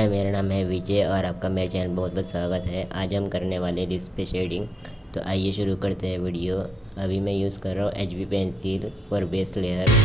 हाय, मेरा नाम है विजय और आपका मेरे चैनल बहुत बहुत स्वागत है। आज हम करने वाले रिस्ट पे शेडिंग। तो आइए शुरू करते हैं वीडियो। अभी मैं यूज़ कर रहा हूँ HB pencil for base layer.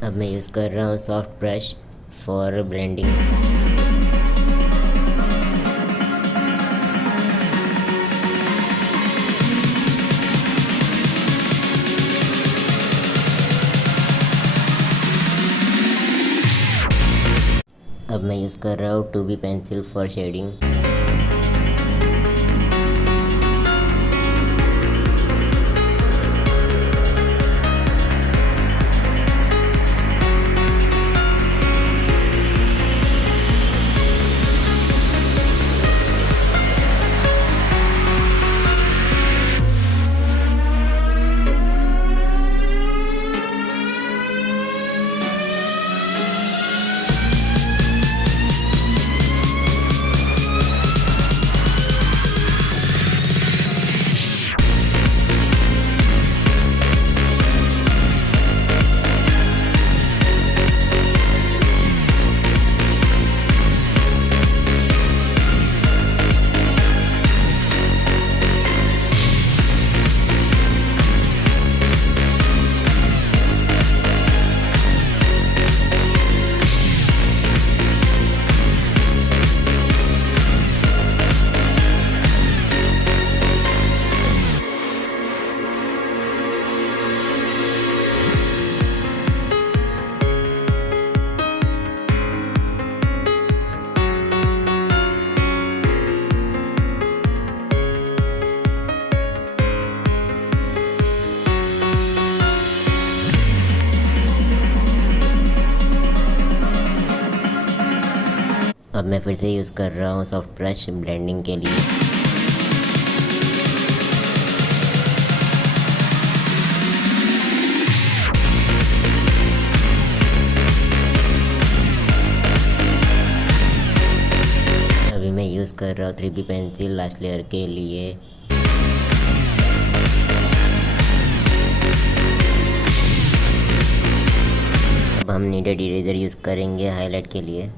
अब मैं यूज़ कर रहा हूँ सॉफ्ट ब्रश फॉर ब्लेंडिंग। अब मैं यूज़ कर रहा हूँ 2B पेंसिल फॉर शेडिंग। अब मैं फिर से यूज़ कर रहा हूँ सॉफ्ट ब्रश ब्लेंडिंग के लिए। अभी मैं यूज़ कर रहा हूँ 3B पेंसिल लास्ट लेयर के लिए। अब हम नीडेड इरेजर यूज़ करेंगे हाईलाइट के लिए।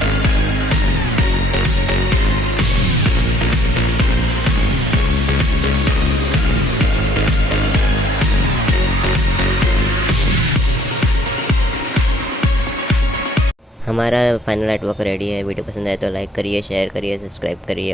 हमारा फाइनल आर्ट वर्क रेडी है। वीडियो पसंद आए तो लाइक करिए, शेयर करिए, सब्सक्राइब करिए।